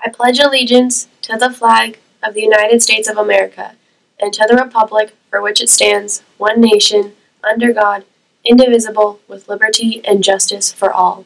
I pledge allegiance to the flag of the United States of America and to the republic for which it stands, one nation, under God, indivisible, with liberty and justice for all.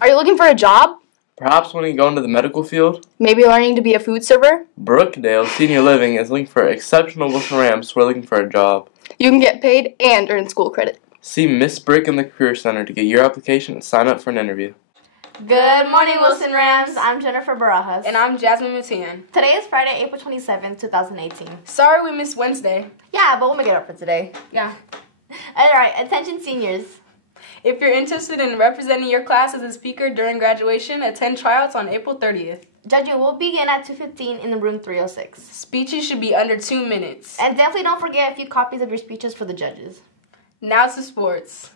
Are you looking for a job? Perhaps when you go into the medical field? Maybe learning to be a food server? Brookdale Senior Living is looking for exceptional Wilson Rams who are looking for a job. You can get paid and earn school credit. See Miss Brick in the Career Center to get your application and sign up for an interview. Good morning, Wilson Rams. I'm Jennifer Barajas. And I'm Jazmyn Mittan. Today is Friday, April 27, 2018. Sorry we missed Wednesday. Yeah, but we'll make it up for today. Yeah. Alright, attention seniors. If you're interested in representing your class as a speaker during graduation, attend tryouts on April 30th. Judging will begin at 2:15 in the room 306. Speeches should be under 2 minutes. And definitely don't forget a few copies of your speeches for the judges. Now to sports.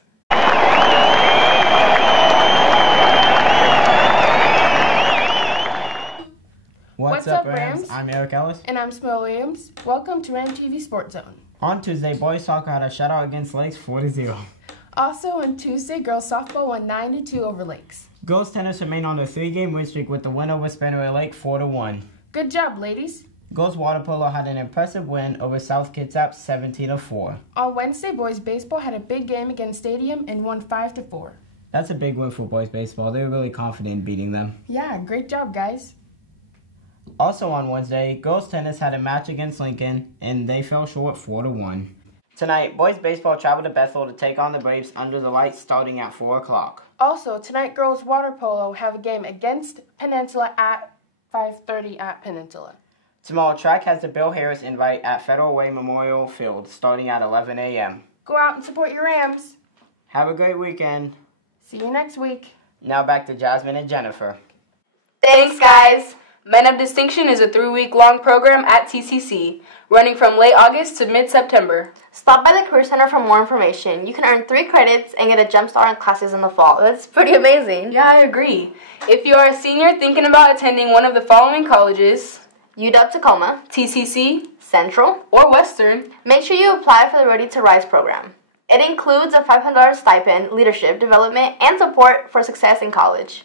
What's up, Rams? I'm Eric Ellis. And I'm Smell Williams. Welcome to RamTV SportsZone. On Tuesday, boys soccer had a shutout against Lakes 4-0. Also on Tuesday, girls softball won 9-2 over Lakes. Girls tennis remained on a 3-game win streak with the win over Spanaway Lake 4-1. Good job, ladies. Girls water polo had an impressive win over South Kitsap 17-4. On Wednesday, boys baseball had a big game against Stadium and won 5-4. That's a big win for boys baseball. They were really confident in beating them. Yeah, great job, guys. Also on Wednesday, girls tennis had a match against Lincoln and they fell short 4-1. Tonight, boys baseball traveled to Bethel to take on the Braves under the lights starting at 4 o'clock. Also, tonight girls water polo have a game against Peninsula at 5:30 at Peninsula. Tomorrow, track has the Bill Harris invite at Federal Way Memorial Field starting at 11 a.m. Go out and support your Rams. Have a great weekend. See you next week. Now back to Jasmine and Jennifer. Thanks, guys. Men of Distinction is a 3-week-long program at TCC, running from late August to mid-September. Stop by the Career Center for more information. You can earn 3 credits and get a jump start on classes in the fall. That's pretty amazing. Yeah, I agree. If you are a senior thinking about attending one of the following colleges, UW Tacoma, TCC, Central, or Western, make sure you apply for the Ready to Rise program. It includes a $500 stipend, leadership development, and support for success in college.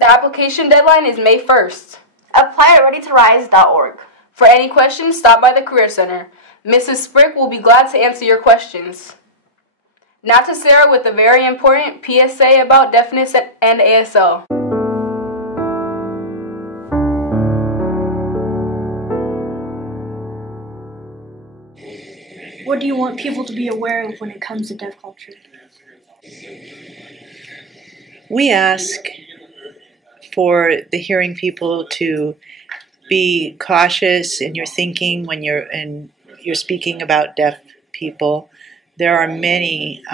The application deadline is May 1st. Apply at readytorise.org. For any questions, stop by the Career Center. Mrs. Sprick will be glad to answer your questions. Now to Sarah with a very important PSA about deafness and ASL. What do you want people to be aware of when it comes to deaf culture? We ask for the hearing people to be cautious in your thinking when you're speaking about deaf people. There are many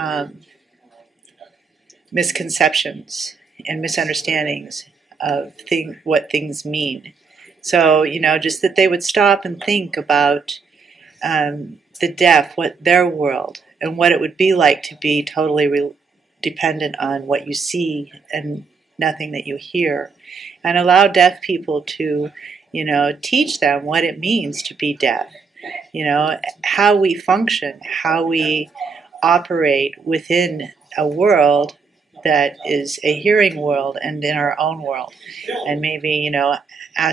misconceptions and misunderstandings of what things mean. So, just that they would stop and think about the deaf, what their world, and what it would be like to be totally dependent on what you see and nothing that you hear, and allow deaf people to, teach them what it means to be deaf, how we function, how we operate within a world that is a hearing world and in our own world, and maybe,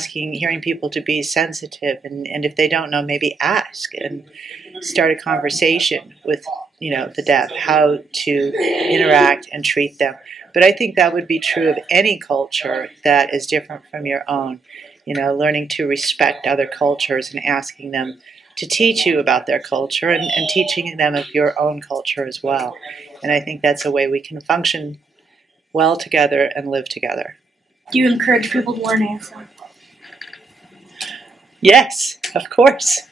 hearing people to be sensitive, and if they don't know, maybe ask and start a conversation with, the deaf, how to interact and treat them. But I think that would be true of any culture that is different from your own. Learning to respect other cultures and asking them to teach you about their culture and teaching them of your own culture as well. And I think that's a way we can function well together and live together. Do you encourage people to learn ASL? Yes, of course.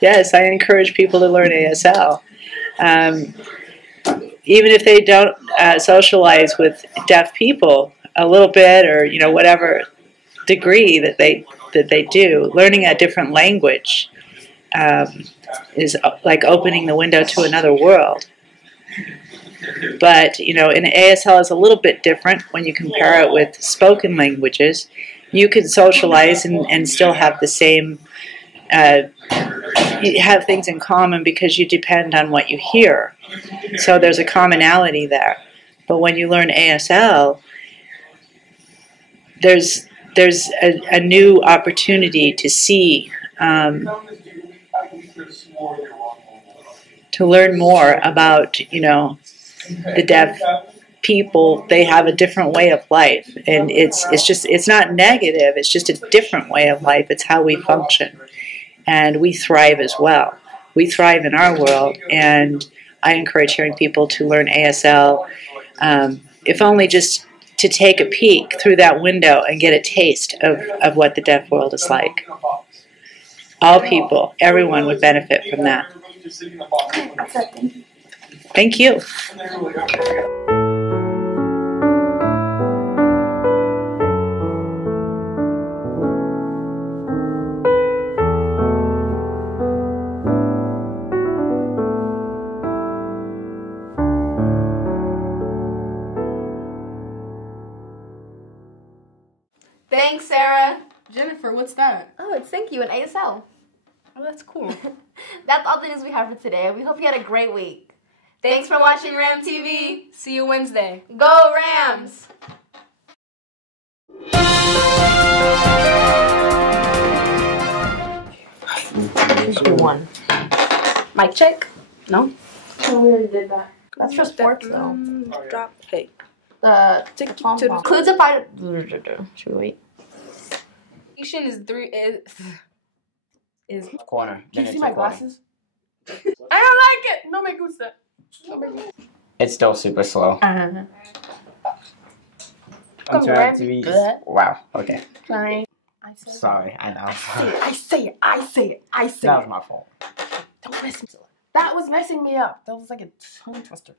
Yes, I encourage people to learn ASL. Even if they don't socialize with deaf people a little bit, or whatever degree that they do, learning a different language is like opening the window to another world. But, in ASL is a little bit different when you compare it with spoken languages. You can socialize and still have the same, you have things in common because you depend on what you hear. So there's a commonality there. But when you learn ASL, there's a new opportunity to see, to learn more about, the deaf people. They have a different way of life, and it's not negative. It's just a different way of life. It's how we function, and we thrive as well. We thrive in our world, and I encourage hearing people to learn ASL, if only just to take a peek through that window and get a taste of what the deaf world is like. All people, everyone would benefit from that. Thank you. Thanks, Sarah. Jennifer, what's that? Oh, it's thank you in ASL. Oh, that's cool. That's all the news we have for today. We hope you had a great week. Thanks for watching RamTV. See you Wednesday. Go Rams! One. Mic check? No? Oh, we already did that. That's for sports, though. Drop. Hey. Includes a fight. Should we wait? Station is Corner. Can you see my glasses? I don't like it. No me gusta. It's still super slow. Come Welcome to on, RamTV. Wow. Okay. Sorry. Sorry. I know. I say it. That was my fault. Don't mess me up. That was messing me up. That was like a tongue twister.